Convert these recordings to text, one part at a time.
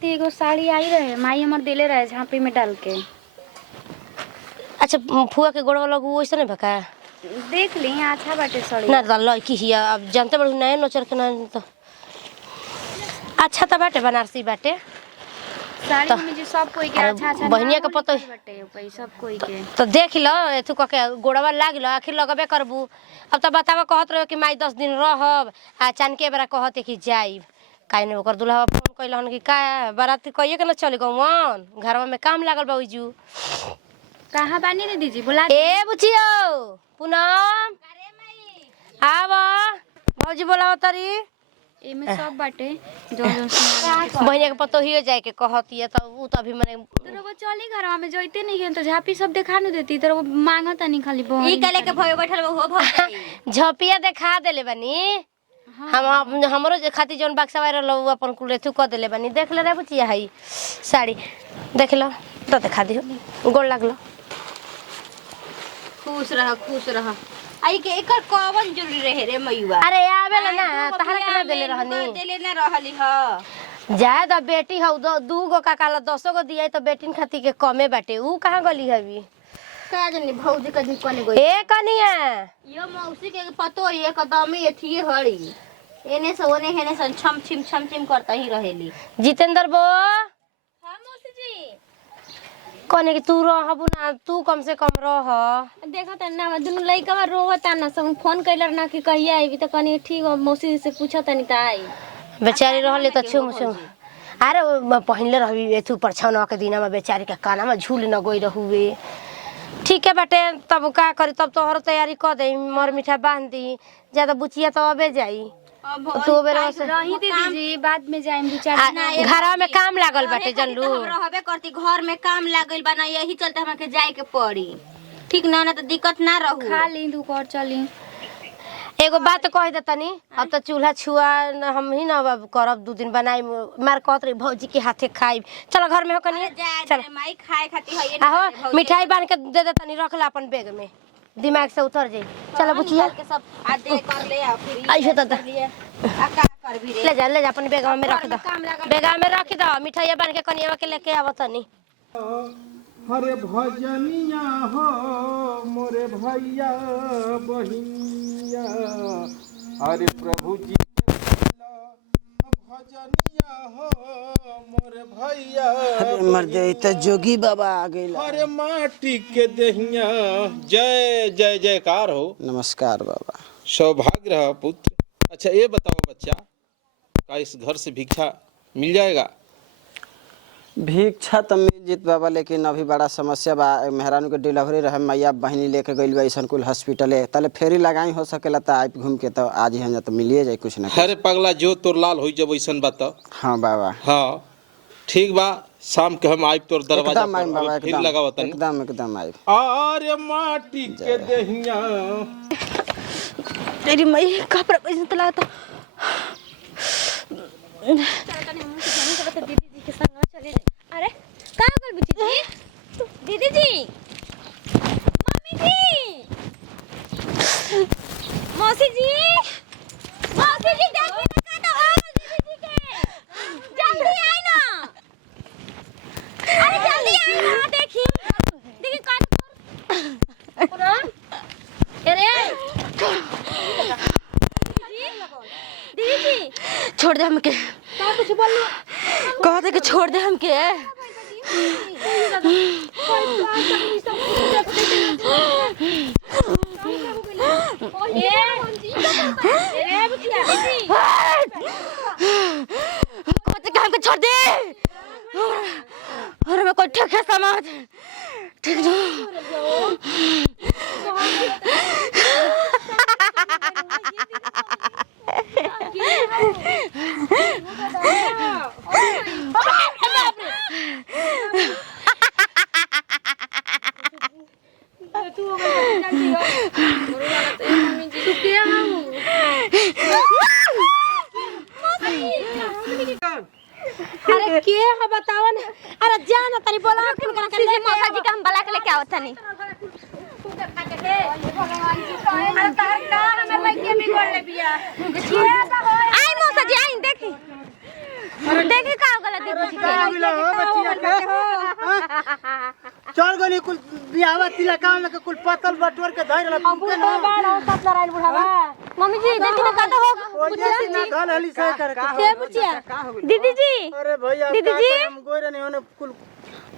एगो साड़ी आई रहे माई हमर देले रहे झांपी में डाल के। अच्छा फुआ के गोड़ वाला वैसे नहीं भका देख ली अच्छा बाटे साड़ी ना तो लड़की ही अब जानते बड़ू नए नोचर के ना तो अच्छा तो बाटे बनारसी बाटे साड़ी में जी सब कोई के अच्छा अच्छा बहनिया के पतो बाटे भाई सब कोई के तो देख लो एथु क के गोड़वा लाग लो आखिर लगबे करबू। अब तो बतावा कहत रहो कि माई 10 दिन रहब अचानक बेरा कहते कि जाइब काहे ने ओकर दुल्हा फोन कइलन कि का बारात कहिए के ना चले गवन घरवा में काम लागल बा उजू कहां बानी दीदी जी बुला ए बुचियो पूनम अरे माई आवा भौजी बोलाओ तरी एमे सब बाटे जो जो बहनिया के पतो ही जाए के कहती है तो उ तो अभी माने तेरे वो चली घरवा में जइते नहीं है तो झापी सब देखा न देती तेरे वो मांगता नहीं खाली बहन ई कले के भय बैठल हो भौजी झपिया देखा देले बनी हम हमरो जे खाती जोन बक्सा वायरल लो अपन कुल रेथु क देले बनी देख ले रे बुचिया हई साड़ी देख लो तो दिखा दियो गोड़ लागलो खुश रह आई के एकर कौन जरूरी रहे रे मयुआ अरे आवेला ना तहरा के देले रहली ह जाए द बेटी हौ दू गो का काला 10 गो दिया तो बेटिन खाती के कमे बाटे ऊ कहां गली हवी का जनी भौजी का दिन कोने गई ए कनिया यो मौसी के पतो ये कदम एथी हड़ी एने से ओने हेने सन छम छिम करता ही रहेली जितेंद्र बो हां मौसी जी कोने कि तू रहबू ना तू कम से कम रह देखा त ना दुनु लइका रोहता ना सब फोन कइलर ना कि कहिया आइबी त कनी ठीक मौसी से पूछत नहीं त आई बेचारी रहले त छुम छुम अरे पहले रहबी एथु पर छौना के दिना में बेचारी के काना में झूल न गई रहुवे ठीक है बाटे तब का करी तब तो हर तैयारी कर दे मर मीठा बांध दी ज्यादा बुचिया तो अबे जाई तू बेरा से रही दीदी जी बाद में जाएम दू चार घरवा में काम लागल बाटे जनलू हम रहबे करती घर में काम लागल बा ना यही चलते हमरा के जाए के पड़ी ठीक ना ना तो दिक्कत ना रहू खा ली दू कर चली एगो बात कह दे तनी अब तो चूल्हा छुआ हम ही ना करब 2 दिन बनाई मार कहत रही भौजी के हाथे खाई चलो घर में हो कनी चल माई खाए खाती है आहो मिठाई बांध के दे दे तनी रख ला अपन बैग में दिमाग से उतर जाई चलो बुचिया के सब आ दे कर ले आ फिर आई हो त लिए आ का कर भी रे ले जा अपन बैग में रख दो बैग में रख दो मिठाई बांध के कनिया के लेके आवत तनी हरे भजनिया हो मोरे भैया बहिनिया अरे प्रभु जी भजनिया हो मोरे भैया मर्दे त जोगी बाबा आ गइल हरे माटी के देहिया जय जय जयकार हो। नमस्कार बाबा सौभाग्य रहा पुत्र। अच्छा ये बताओ बच्चा का इस घर से भिक्षा मिल जाएगा? भिक्षा तो मिल जित बाबा लेकिन अभी बड़ा समस्या बा मेहरानू के डिलीवरी रहे मैया बहनी लेके गइल बा ऐसन कुल हॉस्पिटल है तले फेरी लगाई हो सकेला त आप घूम के तो आज ही तो मिलिए जाए कुछ ना कुछ। अरे पगला जो तोर लाल होई जब ऐसन बात हाँ बाबा हाँ ठीक बा शाम के हम आइब तोर दरवाजा एकदम आइब बाबा पर फिर लगावत एकदम आइब अरे माटी के देहिया तेरी मई कपड़ा पैसा तो लागता दीदी जी के संग चले अरे का कर बुची जी दीदी जी मम्मी जी मौसी जी देखिए ना का हो दीदी जी के जल्दी आई ना अरे जल्दी आई ना देखिए का पुरान अरे दीदी जी छोड़ दे हमके का कुछ बोल कह दे कि छोड़ दे हमके हमके छोड़ दे और मैं कोई ठीक है समाज ठीक जो अरे के है बताओ ना अरे जाना तनी बोला फोन करा के मौसा जी का हम बला के लेके आवत तनी अरे तार का हमें लइके बिगड़ ले बिया आई मौसा जी आई देखी देखी का गला दीदी जी चल गनी कुल बियावा तिलका में के कुल पतल बटवर के धइर ला बुढ़ा बाड़ा तब लड़ाई बुढ़ावा मम्मी जी देखी ना का हो ओजे ना धल हली सही कर के बुचिया दीदी जी अरे भैया दीदी जी हम गोरे नहीं होने कुल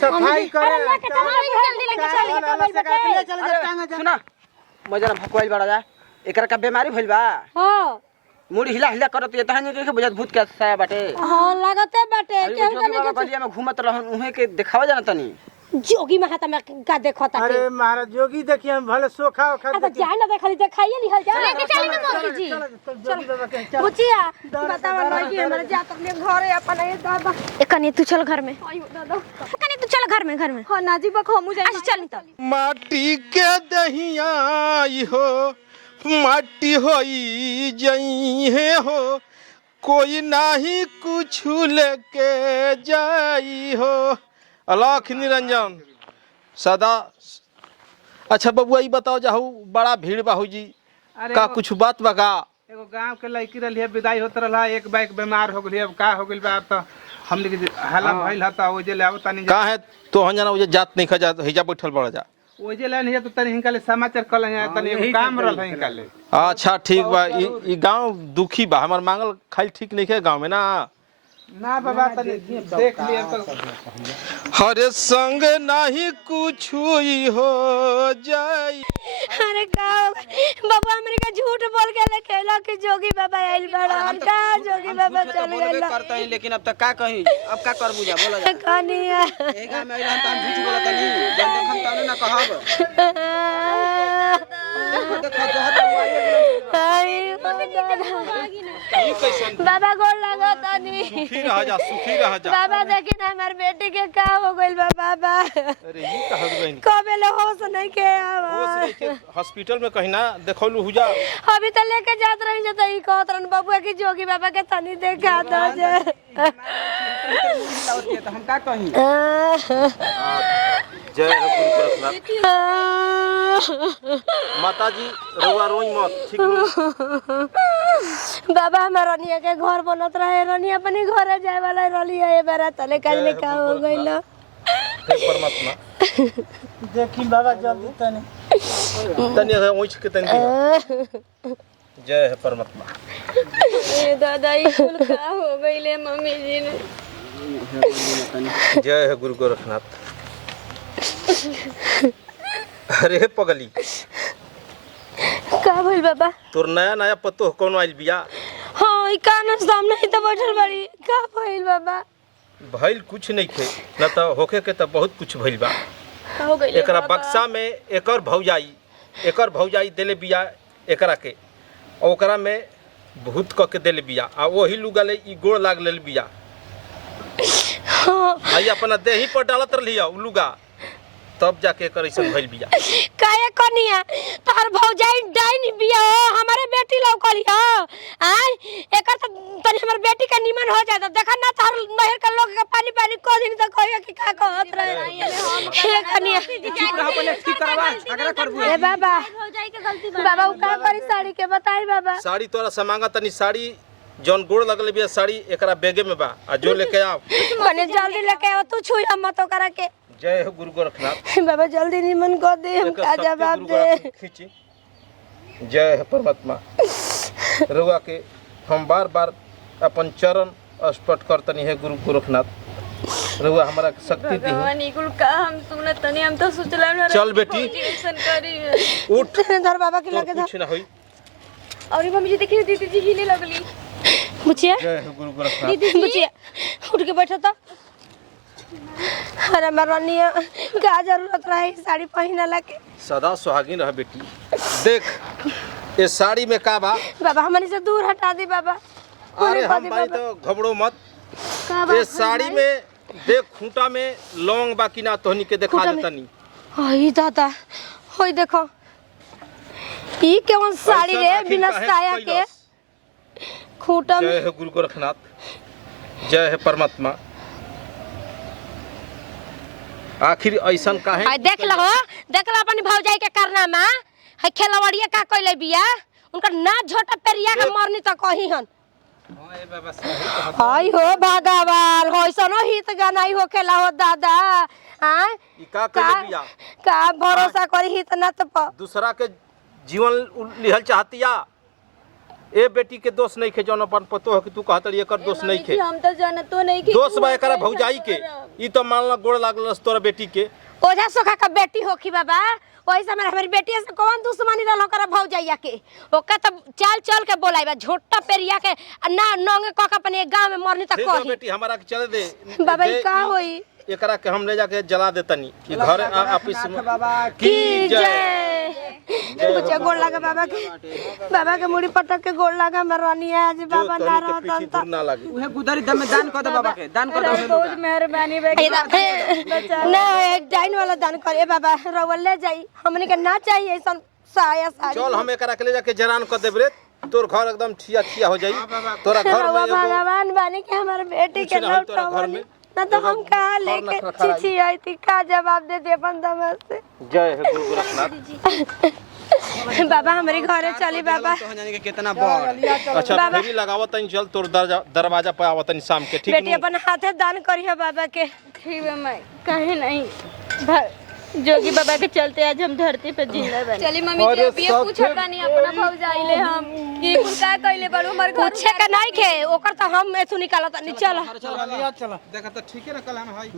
सफाई करे जल्दी लेके चल सुना मजरा भकवाइल बड़ा जा एकरा का बीमारी भइल बा हां मुड़ी हिला हिला करत ये तहनी के बुझत भूत के साया बाटे हां लागते बाटे केहू के गलिया में घूमत रहन उहे के देखावा जाना तनी जोगी में हाथ में का देखता अरे महाराज जोगी देखिए हम भले सोखा ओखा अब जान ना देखली देखाइए नहीं हल जा लेके चली ना मौसी जी जोगी बाबा के चल बुचिया बतावा नहीं कि हमारे जा तक ले घरे अपन ये दादा कनी तू चल घर में कनी तू चल घर में हां नाजी बक हमू जाई अच्छा चल तो माटी के दहिया हो माटी होई जई है हो कोई नाही कुछ लेके जाई हो अलख निरंजन सदा। अच्छा बबुआ ई बताओ जाहू बड़ा भीड़ बाहू जी का कुछ बात बगा एगो गांव के लड़की रही विदाई होत रहा एक बाइक बीमार हो गई अब का हो गइल बा तो हमने के हाला भइल हता ओजे ले आवत तनी का है तो हम जाना जात नहीं खा जा हिजा बैठल बड़ा जा ओजे ले नहीं तो तनी हिनकाले समाचार कल तनी एगो काम रहल हिनकाले। अच्छा ठीक बा ई गांव दुखी बा हमार मांगल खाली ठीक नहीं है गांव में ना ना बाबा तनी देख लिए तो हरे संग नहीं कुछ हो जाई। अरे का बाबा हमरे का झूठ बोल के ले कहला कि जोगी बाबा आइल बड़ा का जोगी बाबा चल गइल करता है लेकिन अब तक का कहीं अब का कर बुझा बोला जा कनिया ए गांव में रहन त झूठ बोला तनी जब देखम तने ना कहब देखो कहत आई बाबा गोल लगा तनी सुखी रह जा बाबा देखी ना हमार बेटी के का हो गइल बा बाबा अरे ये कहत बहन कबे ले होश नहीं के होश नहीं के हॉस्पिटल में कहीं ना देखौलू हुजा अभी तो लेके जात रही जे त ई कहत रहन बबुआ की जोगी बाबा के तनी देखा दो जे तो हम का कहीं जय हो गुरु गोरखनाथ माताजी रउआ रोई मत ठीक बाबा हमार रनिया के घर बनत रहे रनिया अपनी घरे जाए वाला रली है बेरा तले काज ले का हो गइल हे परमात्मा देखी बाबा जल्दी तनी तनी ओइछ के तनी जय है परमात्मा। ए दादा ई कुल का हो गइले मम्मी जी ने जय है गुरु गोरखनाथ। अरे पगली का भइल बाबा तोर नया नया पतो कौन आइल बिया हां ई कान सामने ही तो बैठल बड़ी का भइल बाबा भइल कुछ नहीं खे न तो होखे के तो बहुत कुछ भइल बा हो गइले एकरा बक्सा में एकर भौजाई देले बिया एकरा के ओकरा में भूत क के देले बिया आ वही लुगा ले ई गोड़ लाग लेल बिया हां आई अपना देही पर डालत रहिया उ लुगा तब जाके एकर ऐसन भइल बिया काहे कनिया तोहर भौजाई डाइन बिया हमारे बेटी लौकली ह आय एकर त तनी हमर बेटी के निमन हो जात देखा ना तोहर नहर के लोग के पानी पानी को दिन त कहियो कि का कहत रहे हे कनिया चुप रह पहले ठीक करवा झगड़ा करबू ए बाबा हो जाई के गलती बाबा उ का करी साड़ी के बताई बाबा साड़ी तोरा समांगा तनी साड़ी जौन गोड़ लगले बिया साड़ी एकरा बेगे में बा आ जो लेके आओ कने जल्दी लेके आओ तू छुई मत करा के जय हो गुरु गोरखनाथ। बाबा जल्दी निमन को दे हम का जवाब दे खींची जय है परमात्मा। रुआ के हम बार बार अपन चरण स्पर्श करतनी है गुरु गोरखनाथ रुआ हमरा के शक्ति दी भगवान ई कुल का हम सुनत तनी हम तो सोचला ना चल बेटी ऐसन करी उठ धर बाबा के तो लगे कुछ ना होई और मम्मी जी देखिए दीदी जी हिले लगली बुचिया जय हो गुरु गोरखनाथ। दीदी बुचिया उठ के बैठो तो अरे मरनिया का जरूरत रहे साड़ी पहनला के सदा सुहागिन रह बेटी। देख ये साड़ी में का बा बाबा हमनी से दूर हटा दी बाबा अरे हम भाई तो घबड़ो मत ये साड़ी में देख खूंटा में लौंग बा कि ना तोहनी के दिखा देतनी ओई दादा होई देखो ई केवन साड़ी रे बिना साया के खूंटा में जय है गुरु गोरखनाथ। जय है परमात्मा। आखिर ऐसन काहे हाय देख लो अपन भौजाई के कारनामा है खेलवड़िया का कइले बिया उनका ना झोटा पेरिया के मरनी त कही हन हां ए बाबा सही हाय हो भगवान होइसनो हित गानाई होखेला हो दादा हां ई का कर दिया का भरोसा करी हित न त दूसरा के जीवन लिहल चाहतिया ए बेटी के दोष नहीं खे जौन अपन पतो हो कि तू कहत रही एकर दोष नहीं खे हम तो जानतो नहीं कि दोष बा एकरा भौजाई के ई तो मानला गोड़ लागलस तोरा बेटी के ओझा सोखा का बेटी होखी बाबा वैसे हमारी बेटी से कौन दुश्मनी रहल ओकरा भौजाइया के ओका त चाल चल के बोलाइबा झोटा पेरिया के ना नंगे क के अपने गांव में मरनी त ठीक है कही बेटी हमरा के चले दे बाबा ई का होई एकरा के हम ले जाके जला देतनी कि घर ऑफिस में बाबा की जय कुछ गोड़ लगा बाबा के मुड़ी पटक के गोड़ लगा मैं रानी आज बाबा ना रहतन त ना लागी उहे गुदरी दम में दान कर दे बाबा के दान कर दे बहुत मेहरबानी बे ना एक डाइन वाला दान करे बाबा रवल ले जाई हमने के ना चाहिए ऐसा साया साड़ी चल हम एकरा के ले जाके जरान कर देब रे तोर घर एकदम छिया छिया हो जाई तोरा घर में एगो भगवान बानी के हमारे बेटी के कुछ ना होई तोरा घर लौटवनी में। ना तो हम कहा लेके चिची आई थी का जवाब दे दे बंदा से जय हे गुरु गोरखनाथ बाबा हमारे घरे चली बाबा तो जाने के कितना बड़ अच्छा फेरी लगावत तनी चल तोर दरवाजा पे आवत तनी शाम के ठीक बेटी अपन हाथे दान करी है बाबा के ठीक है मैं कहे नहीं जोगी बाबा के चलते आज हम धरती पे जिंदा बने चली मम्मी जी अब ये पूछत बानी अपना भौजाइले हम कि कुल का कइले बड़ू हमर घर पूछे के नहीं खे ओकर तो हम एथु निकालत नहीं चल देखा तो ठीक है ना कल हम हाई